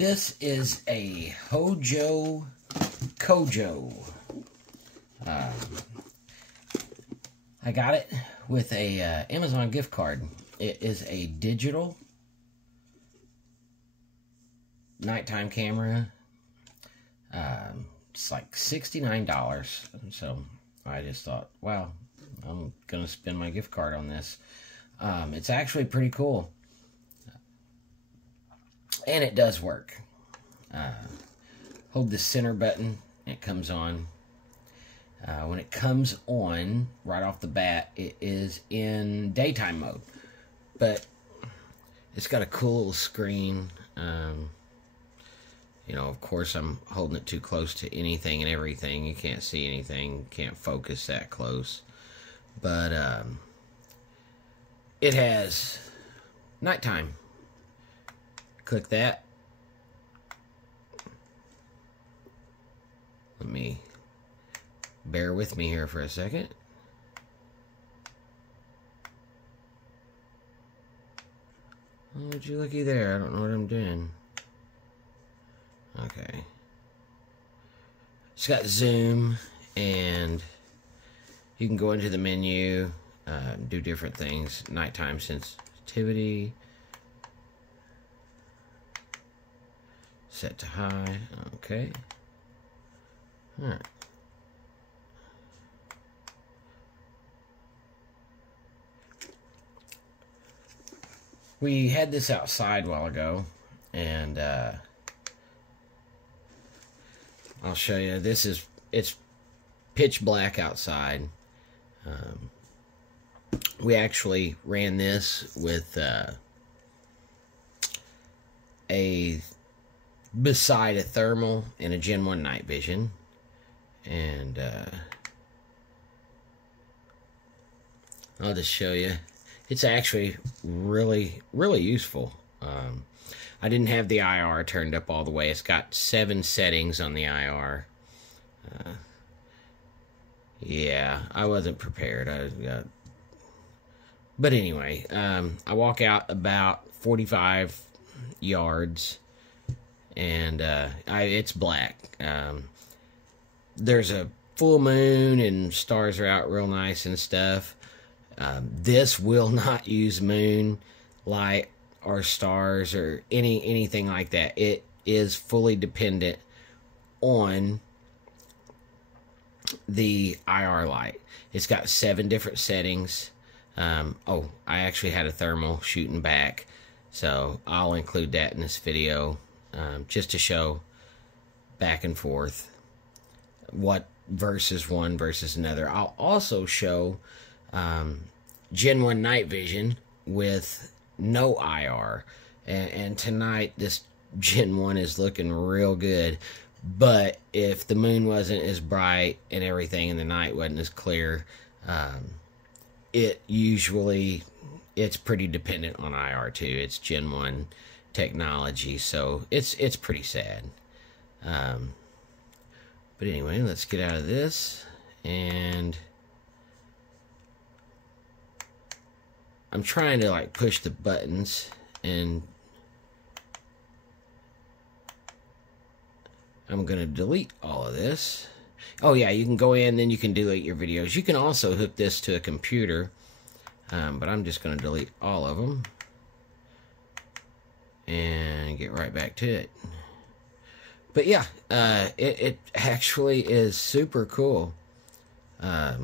This is a HOJOCOJO. I got it with a Amazon gift card. It is a digital nighttime camera. It's like $69. So I just thought, wow, I'm going to spend my gift card on this. It's actually pretty cool. And it does work. Hold the center button, it comes on. When it comes on, right off the bat, it is in daytime mode. But it's got a cool little screen. You know, of course, I'm holding it too close to anything and everything. You can't see anything, can't focus that close. But it has nighttime. Click that. Let me bear with me here for a second. Oh, would you looky there? I don't know what I'm doing. Okay. It's got zoom, and you can go into the menu, do different things. Nighttime sensitivity. Set to high. Okay. Alright. We had this outside a while ago, and I'll show you. It's pitch black outside. We actually ran this with beside a thermal and a Gen 1 night vision, and I'll just show you. It's actually really useful. I didn't have the IR turned up all the way. It's got 7 settings on the IR. Yeah, I wasn't prepared. But anyway, I walk out about 45 yards, and it's black. There's a full moon, and stars are out real nice and stuff. This will not use moon light or stars or anything like that. It is fully dependent on the IR light. It's got 7 different settings. Oh, I actually had a thermal shooting back, so I'll include that in this video, just to show back and forth what versus one versus another. I'll also show Gen 1 night vision with no IR, and tonight this Gen 1 is looking real good. But if the moon wasn't as bright and everything, and the night wasn't as clear, it's pretty dependent on IR too. It's Gen 1 technology, so it's pretty sad. But anyway, let's get out of this, and I'm trying to like push the buttons, and I'm gonna delete all of this. Oh yeah, you can go in, then you can delete your videos. You can also hook this to a computer, but I'm just gonna delete all of them and get right back to it. But yeah, it actually is super cool. I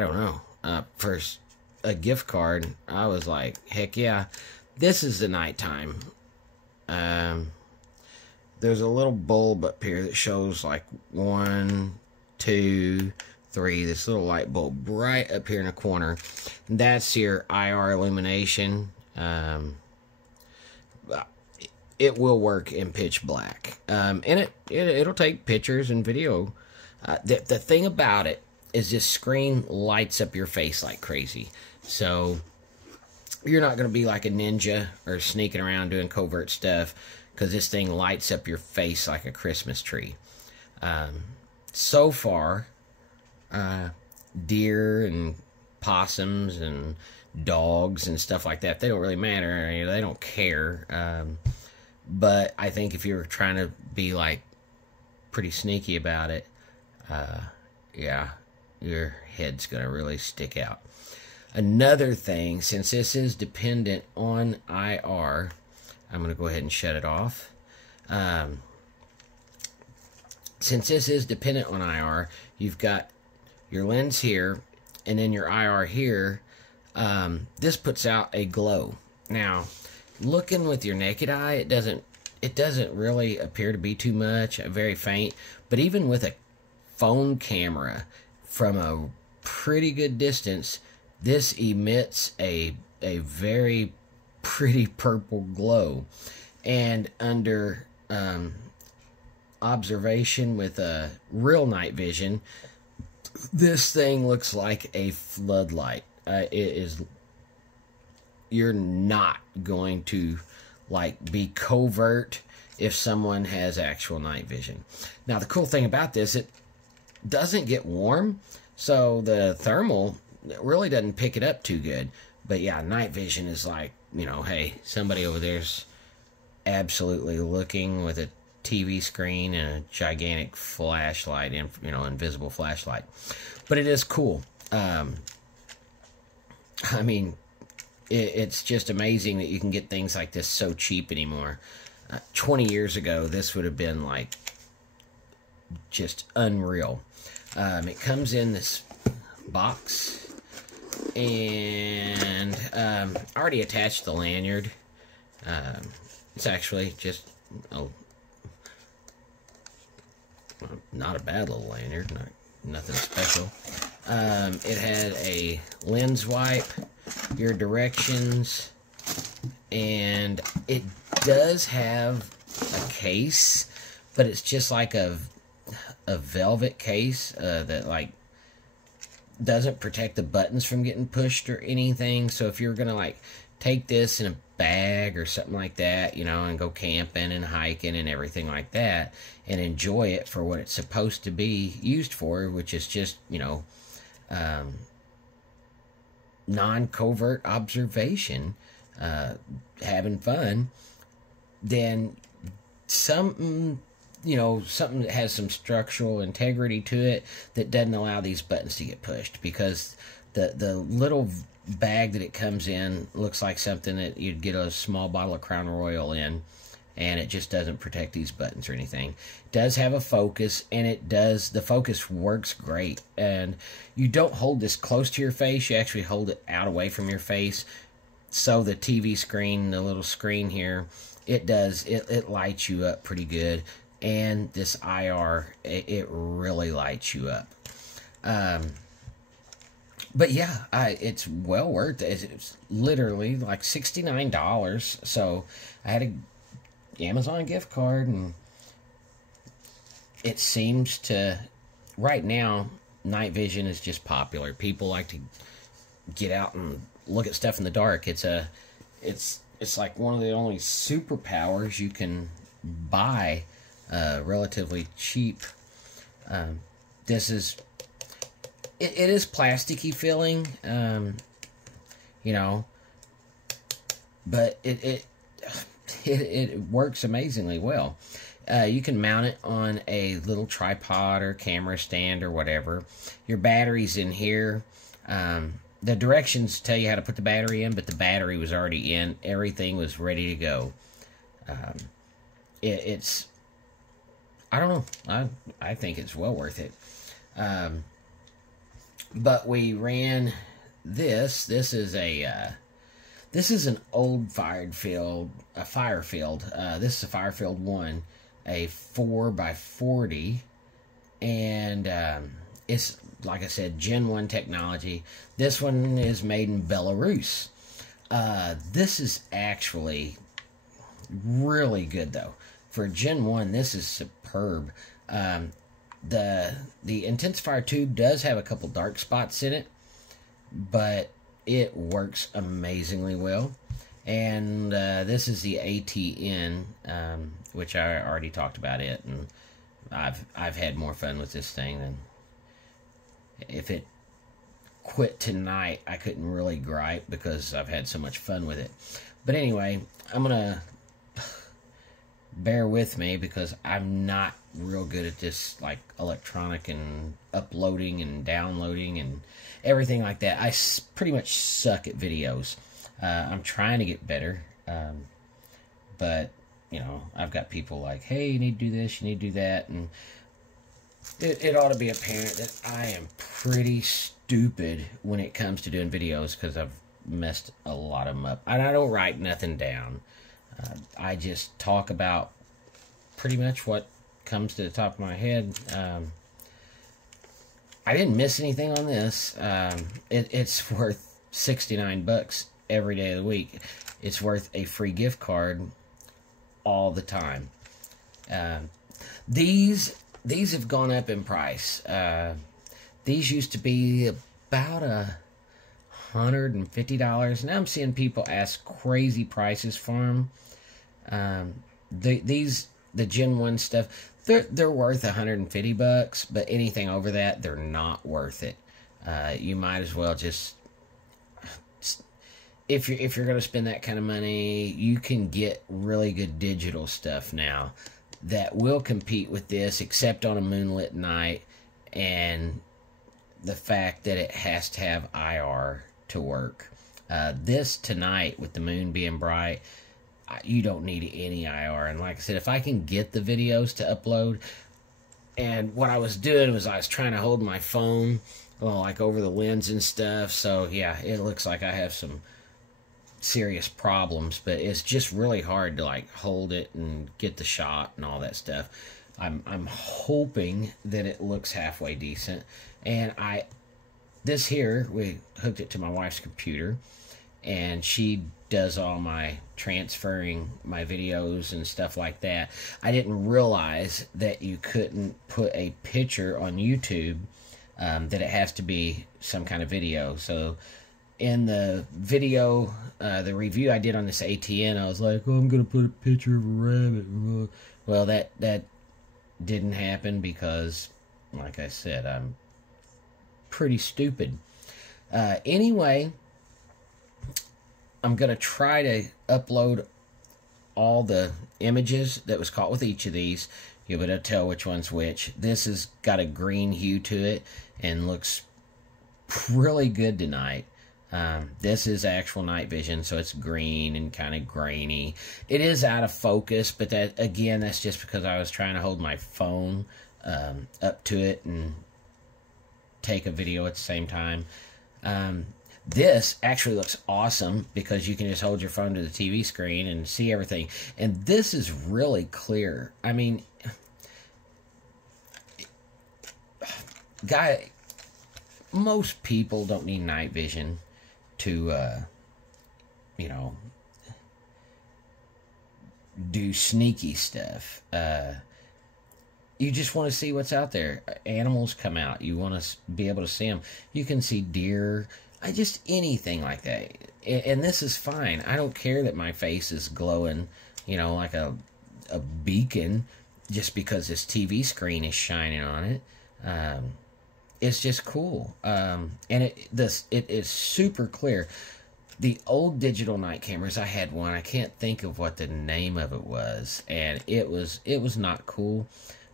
don't know. For a gift card, I was like, heck yeah, this is the nighttime. There's a little bulb up here that shows like 1, 2, 3. This little light bulb right up here in the corner. That's your IR illumination. It will work in pitch black, and it'll take pictures and video. The thing about it is this screen lights up your face like crazy. So you're not going to be like a ninja or sneaking around doing covert stuff, because this thing lights up your face like a Christmas tree. So far, deer and possums and dogs and stuff like that. They don't really matter. You know, they don't care. But I think if you're trying to be like pretty sneaky about it, yeah, your head's gonna really stick out. Another thing, since this is dependent on IR, I'm gonna go ahead and shut it off. Since this is dependent on IR, you've got your lens here and then your IR here. This puts out a glow. Now, looking with your naked eye, it doesn't really appear to be too much, very faint. But even with a phone camera from a pretty good distance, this emits a very pretty purple glow. And under observation with a real night vision, this thing looks like a floodlight. You're not going to like be covert if someone has actual night vision. Now the cool thing about this, it doesn't get warm, so the thermal really doesn't pick it up too good. But yeah, night vision is like, you know, hey, somebody over there's absolutely looking with a TV screen and a gigantic flashlight, you know, invisible flashlight. But it is cool. I mean, it's just amazing that you can get things like this so cheap anymore. 20 years ago, this would have been like just unreal. It comes in this box, and I already attached the lanyard. It's actually just not a bad little lanyard, nothing special. It had a lens wipe, your directions, and it does have a case, but it's just like a velvet case that like doesn't protect the buttons from getting pushed or anything. So if you're gonna like take this in a bag or something like that, you know, and go camping and hiking and everything like that, and enjoy it for what it's supposed to be used for, which is just, you know, non-covert observation, having fun, then something that has some structural integrity to it that doesn't allow these buttons to get pushed, because the little bag that it comes in looks like something that you'd get a small bottle of Crown Royal in, and it just doesn't protect these buttons or anything. It does have a focus, and the focus works great. And you don't hold this close to your face, you actually hold it out away from your face, so the TV screen, the little screen here, it lights you up pretty good. And this IR, it really lights you up. But yeah, it's well worth it. It's literally like $69. So I had a Amazon gift card, and it seems to, right now, night vision is just popular. People like to get out and look at stuff in the dark. It's like one of the only superpowers you can buy relatively cheap. This is it is plasticky feeling, you know, but it works amazingly well. You can mount it on a little tripod or camera stand or whatever. Your battery's in here. The directions tell you how to put the battery in, but the battery was already in. Everything was ready to go. It's, I don't know. I think it's well worth it. But we ran this. This is an old Firefield. This is a Firefield 1, a 4x40, and it's, like I said, Gen 1 technology. This one is made in Belarus. This is actually really good, though. For Gen 1, this is superb. The intensifier tube does have a couple dark spots in it, but it works amazingly well. And this is the ATN, which I already talked about it, and I've had more fun with this thing than if it quit tonight, I couldn't really gripe because I've had so much fun with it. But anyway, I'm gonna bear with me because I'm not real good at this, like, electronic and uploading and downloading and everything like that. I pretty much suck at videos. I'm trying to get better, but you know, I've got people like, hey, you need to do this, you need to do that, and it ought to be apparent that I am pretty stupid when it comes to doing videos because I've messed a lot of them up. And I don't write nothing down. I just talk about pretty much what comes to the top of my head. I didn't miss anything on this. It's worth $69 every day of the week. It's worth a free gift card all the time. These have gone up in price. These used to be about $150. Now I'm seeing people ask crazy prices for them. The Gen 1 stuff, they're worth $150, but anything over that, they're not worth it. You might as well just, if you're going to spend that kind of money, you can get really good digital stuff now that will compete with this, except on a moonlit night, and the fact that it has to have IR to work. This tonight, with the moon being bright, you don't need any IR. And like I said, if I can get the videos to upload, and what I was doing was I was trying to hold my phone, well, like over the lens and stuff. So yeah, it looks like I have some serious problems, but it's just really hard to like hold it and get the shot and all that stuff. I'm hoping that it looks halfway decent. And this here, we hooked it to my wife's computer, and she does all my transferring my videos and stuff like that. I didn't realize that you couldn't put a picture on YouTube, that it has to be some kind of video. So in the video, the review I did on this ATN, I was like, oh, I'm going to put a picture of a rabbit. Well, that didn't happen because, like I said, I'm pretty stupid. Anyway, I'm going to try to upload all the images that was caught with each of these. You'll be able to tell which one's which. This has got a green hue to it and looks really good tonight. This is actual night vision, so it's green and kind of grainy. It is out of focus, but that, again, that's just because I was trying to hold my phone up to it and take a video at the same time. This actually looks awesome because you can just hold your phone to the TV screen and see everything. And this is really clear. I mean, most people don't need night vision to, you know, do sneaky stuff. You just want to see what's out there. Animals come out. You want to be able to see them. You can see deer. Just anything like that. And this is fine. I don't care that my face is glowing, you know, like a beacon just because this TV screen is shining on it. It's just cool. And it is super clear. The old digital night cameras, I had one. I can't think of what the name of it was. And it was not cool.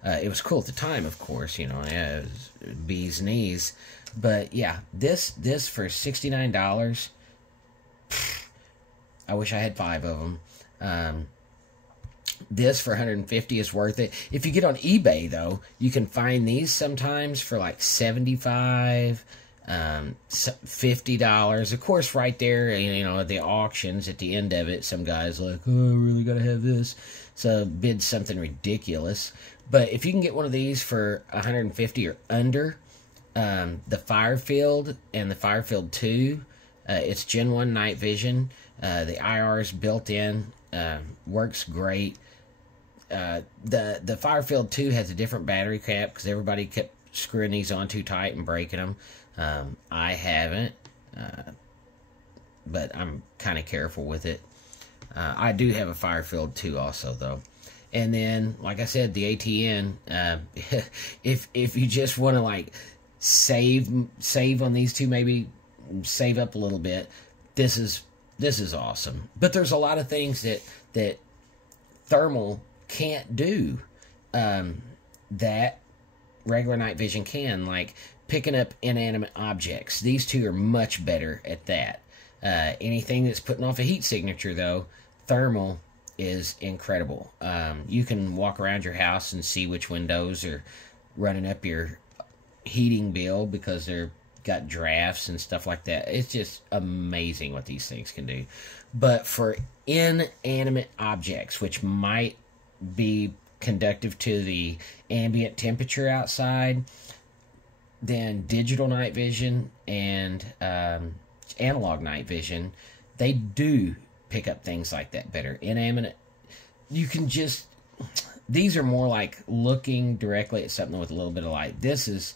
It was cool at the time, of course, you know, it was bee's knees. But yeah, this for $69, I wish I had 5 of them. This for $150 is worth it. If you get on eBay, though, you can find these sometimes for like $75, $50. Of course, right there, you know, at the auctions at the end of it, some guy's like, oh, I really gotta have this. So bid something ridiculous. But if you can get one of these for $150 or under, the Firefield and the Firefield 2, it's Gen 1 night vision. The IR is built in, works great. The Firefield 2 has a different battery cap because everybody kept screwing these on too tight and breaking them. I haven't, but I'm kind of careful with it. I do have a Firefield 2 also, though. And then, like I said, the ATN, if you just want to, like, save on these two, maybe save up a little bit. This is awesome. But there's a lot of things that thermal can't do that regular night vision can, like picking up inanimate objects. These two are much better at that. Anything that's putting off a heat signature, though, thermal is incredible. You can walk around your house and see which windows are running up your heating bill because they're got drafts and stuff like that. It's just amazing what these things can do. But for inanimate objects, which might be conductive to the ambient temperature outside, then digital night vision and analog night vision, they do pick up things like that better. Inanimate, you can just, these are more like looking directly at something with a little bit of light. This is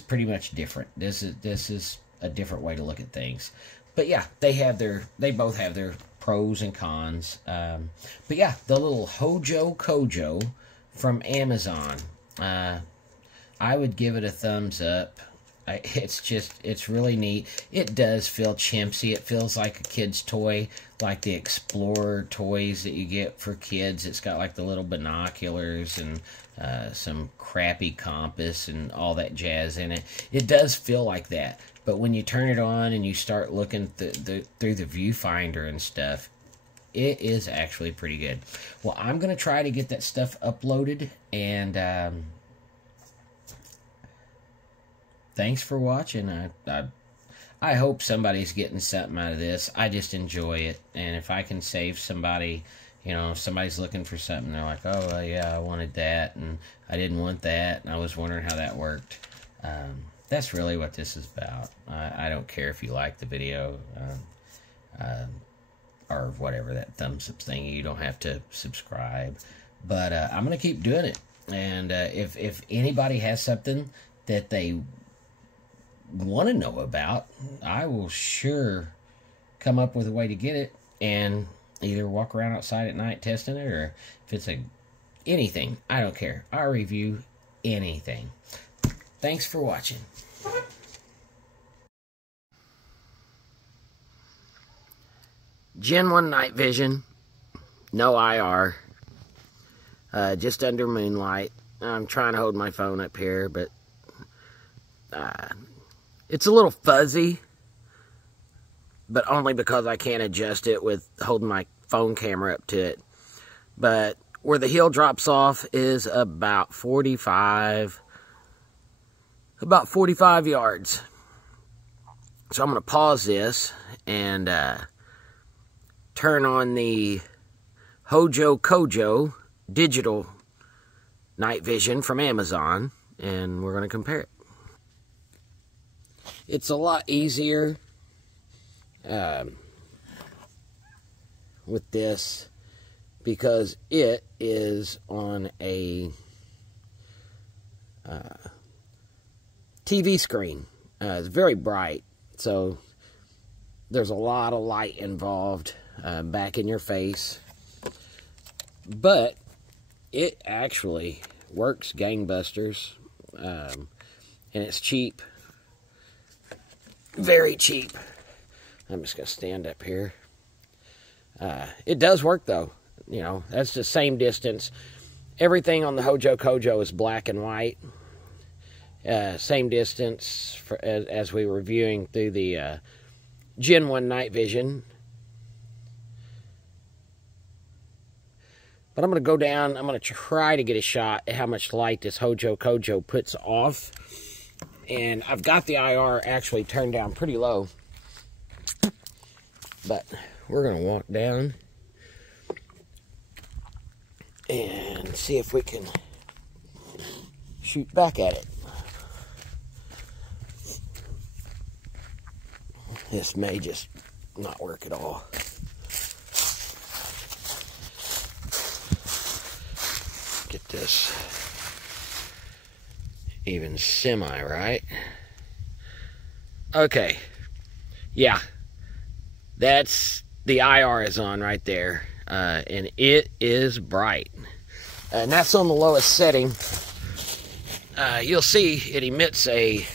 pretty much different. This is a different way to look at things. But yeah, they both have their pros and cons. But yeah, the little HOJOCOJO from Amazon, I would give it a thumbs up. It's really neat. It does feel chimsy. It feels like a kid's toy, like the Explorer toys that you get for kids. It's got like the little binoculars and some crappy compass and all that jazz in it. It does feel like that. But when you turn it on and you start looking through the viewfinder and stuff, it is actually pretty good. Well, I'm going to try to get that stuff uploaded, and thanks for watching. I hope somebody's getting something out of this. I just enjoy it, and if I can save somebody, you know, if somebody's looking for something, they're like, oh, well, yeah, I wanted that, and I didn't want that, and I was wondering how that worked. That's really what this is about. I don't care if you like the video or whatever, that thumbs up thing. You don't have to subscribe. But I'm going to keep doing it. And if anybody has something that they want to know about, I will sure come up with a way to get it and either walk around outside at night testing it, or if it's anything, I don't care. I'll review anything. Thanks for watching. Gen 1 night vision, no IR, just under moonlight. I'm trying to hold my phone up here, but it's a little fuzzy, but only because I can't adjust it with holding my phone camera up to it. But where the hill drops off is about 45 yards. So I'm going to pause this and turn on the HOJOCOJO digital night vision from Amazon, and we're going to compare it. It's a lot easier with this because it is on a TV screen. It's very bright, so there's a lot of light involved back in your face. But it actually works gangbusters, and it's cheap. Very cheap. I'm just going to stand up here. It does work, though. You know, that's the same distance. Everything on the HOJOCOJO is black and white. Same distance as we were viewing through the Gen 1 night vision. But I'm going to go down. I'm going to try to get a shot at how much light this HOJOCOJO puts off. And I've got the IR actually turned down pretty low. But we're going to walk down and see if we can shoot back at it. This may just not work at all. Get this even semi right. Okay. Yeah. That's the IR is on right there. And it is bright. And that's on the lowest setting. you'll see it emits a,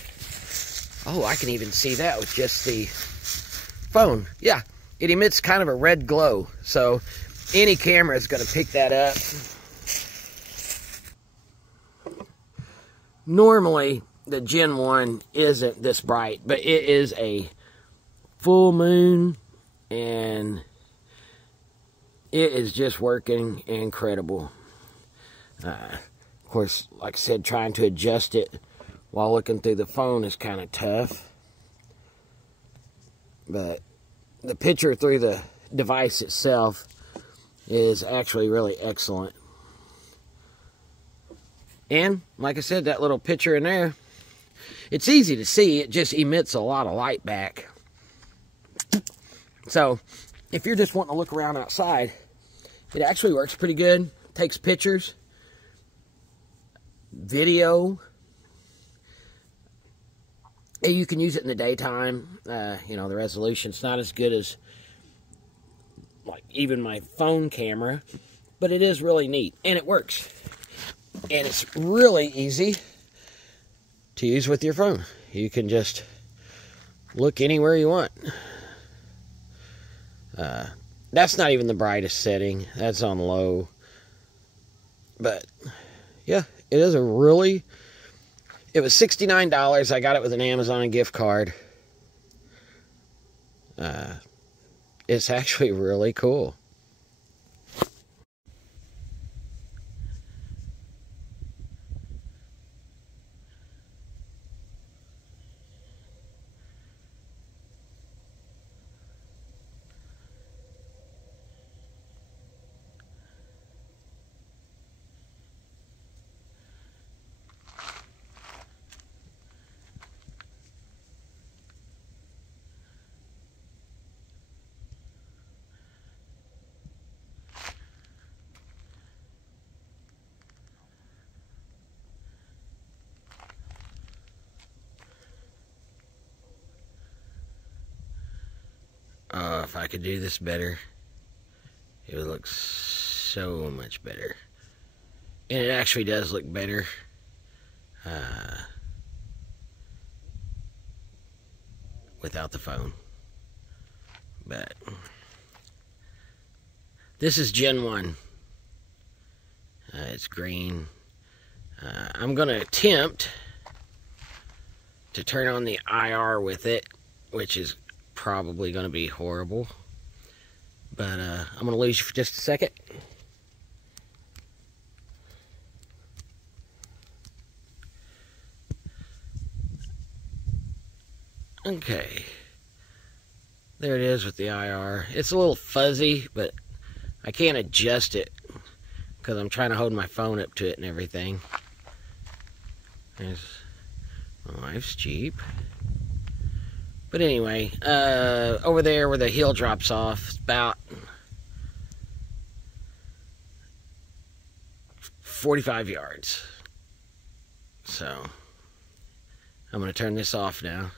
oh, I can even see that with just the phone. Yeah, it emits kind of a red glow, so any camera is going to pick that up. Normally, the Gen 1 isn't this bright, but it is a full moon, and it is just working incredible. Of course, like I said, trying to adjust it while looking through the phone is kind of tough. But the picture through the device itself is actually really excellent. And, like I said, that little picture in there, it's easy to see. It just emits a lot of light back. So, if you're just wanting to look around outside, it actually works pretty good. Takes pictures, video. You can use it in the daytime. You know, the resolution's not as good as, like, even my phone camera, but it is really neat, and it works. And it's really easy to use with your phone. You can just look anywhere you want. That's not even the brightest setting. That's on low. But, yeah, it is a really... It was $69. I got it with an Amazon gift card. It's actually really cool. If I could do this better, it would look so much better. And it actually does look better. Without the phone. But this is Gen 1. It's green. I'm going to attempt to turn on the IR with it, which is probably going to be horrible. But I'm going to lose you for just a second. Okay. There it is with the IR. It's a little fuzzy, but I can't adjust it because I'm trying to hold my phone up to it and everything. There's my wife's Jeep. But anyway, over there where the hill drops off, it's about 45 yards. So, I'm going to turn this off now.